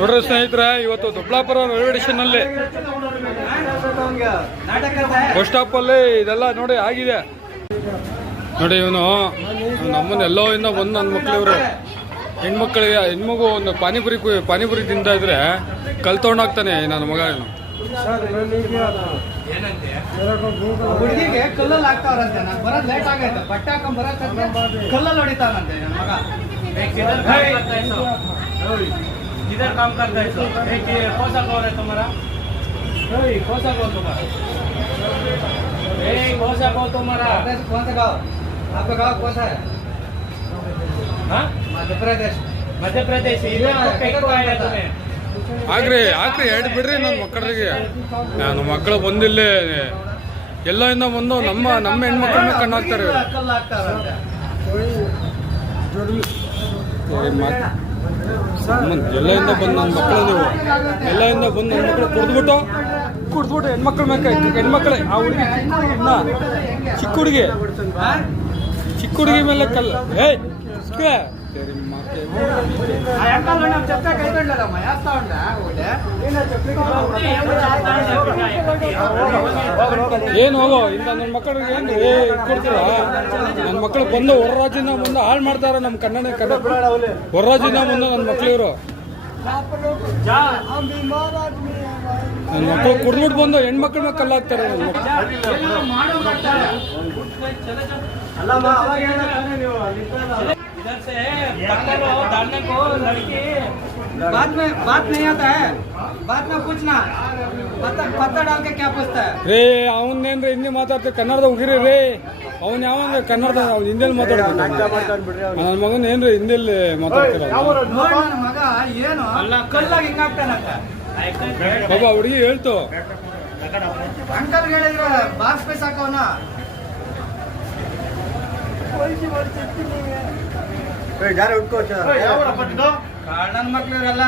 ನೋಡ್ರಿ ಸ್ನೇಹಿತರೆ, ಇವತ್ತು ದೊಡ್ಡಬಳ್ಳಾಪುರ ರೈಲ್ವೆ ಸ್ಟೇಷನ್ ಅಲ್ಲಿ ಬಸ್ ಸ್ಟಾಪ್ ಅಲ್ಲಿ ಇದೆಲ್ಲ ನೋಡಿ ಆಗಿದೆ. ನೋಡಿ ಇವನು ನಮ್ಮನ್ನ ಎಲ್ಲೋ ಇಂದ ಬಂದು ನನ್ನ ಮಕ್ಳು ಇವರು ಹೆಣ್ಮಗು ಒಂದು ಪಾನಿಪುರಿ ತಿಂತಾ ಇದ್ರೆ ಕಲ್ ತಗೊಂಡಾಗ್ತಾನೆ ನನ್ನ ಮಗ. ಹುಡುಗಿಗೆ ಕಲ್ಲಲ್ಲಿ ಹಾಕ್ತಾವ್ರಂತೆ. ನಾನು ಬರೋದು ಲೇಟ್ ಆಗೈತೆ, ಬಟ್ಟೆ ಹಾಕೊಂಡ್ ಬರಕ್ಕೆ ಕಲ್ಲಲ್ಲಿ ಹೊಡಿತಾವಂತೆ ನನ್ನ ಮಗ. इधर काम करता है सर। एक कौन सा कौन है तुम्हारा? कौन सा कौन तुम्हारा? कौन सा कौन तुम्हारा? कौन सा गाँव? आपका गाँव कौन सा है? हाँ, मध्य प्रदेश। मध्य प्रदेश। इधर कब आया तुम्हें? ಆಗ್ರಿ ಎರಡು ಬಿಡ್ರಿ ನನ್ನ ಮಕ್ಕಳಿಗೆ. ನಾನು ಮಕ್ಕಳು ಬಂದಿಲ್ಲ ಎಲ್ಲರಿಂದ ಬಂದು ನಮ್ಮ ಹೆಣ್ಮಕ್ಳ ಮೇಲೆ ಕಣ್ಣು ಹಾಕ್ತಾರೆ. ಎಲ್ಲರಿಂದ ಬಂದು ನನ್ನ ಮಕ್ಕಳು ನೀವು ಎಲ್ಲರಿಂದ ಬಂದು ನನ್ನ ಮಕ್ಕಳು ಕುಡ್ದ್ಬಿಟ್ಟು ಹೆಣ್ಮಕ್ಳ ಮೇಲೆ ಹೆಣ್ಮಕ್ಳೆ ಆ ಹುಡುಗಿ ಚಿಕ್ಕ ಹುಡುಗಿ ಮೇಲೆ ಕಲ್ಲು. ಏನು ಹೋಗೋ ಇಂತ ನನ್ನ ಮಕ್ಕಳಿಗೆ ಏನು ಕೊಡ್ತೀರ? ನನ್ನ ಮಕ್ಕಳು ಬಂದು ಹೊರ ರಾಜ್ಯದಿಂದ ಬಂದು ಹಾಳು ಮಾಡ್ತಾರ ನಮ್ಮ ಕನ್ನಡ ಹೊರ ರಾಜ್ಯದಿಂದ ಬಂದು ನನ್ನ ಮಕ್ಳು ಇವರು. ನನ್ನ ಮಕ್ಕಳು ಕುಡ್ದ್ಬಿಟ್ಟು ಬಂದು ಹೆಣ್ಮಕ್ಳ ಮೇಲೆ ಕಲ್ಲು ಹಾಕ್ತಾರೆ. इधर से पत्थर डालने को लड़की बात नहीं आता है, बात में पूछना। पत्थर डाल के क्या पूछता है? ರೇ ಅವನ್ನೇನ್ರಿ ಹಿಂದಿ ಮಾತಾಡ್ತಾರೆ, ಕನ್ನಡದ ಹೋಗಿರಿ ರೇ. ಅವನ್ ಯಾವ ಕನ್ನಡದ ಹಿಂದಿಯಲ್ಲಿ ಮಾತಾಡ್ತಾರೆ. ನನ್ನ ಮಗನ್ ಏನ್ರಿ ಹಿಂದಿಯಲ್ಲಿ ಮಾತಾಡ್ತಾರ. ಮಗ ಏನು ಕಲ್ಲಾಗಿ ಹಿಂಗಾಗ್ತಾನಂತ ಬಾಬಾ ಹುಡುಗಿ ಹೇಳ್ತು. ಅಂಕಲ್ ಹೇಳಿದ್ರು ಬಾಕ್ಸ್ ಪೈಸ್ ಹಾಕವನ ಯಾರು ಉಟ್ಕೋತ ನನ್ನ ಮಕ್ಳು ಎಲ್ಲ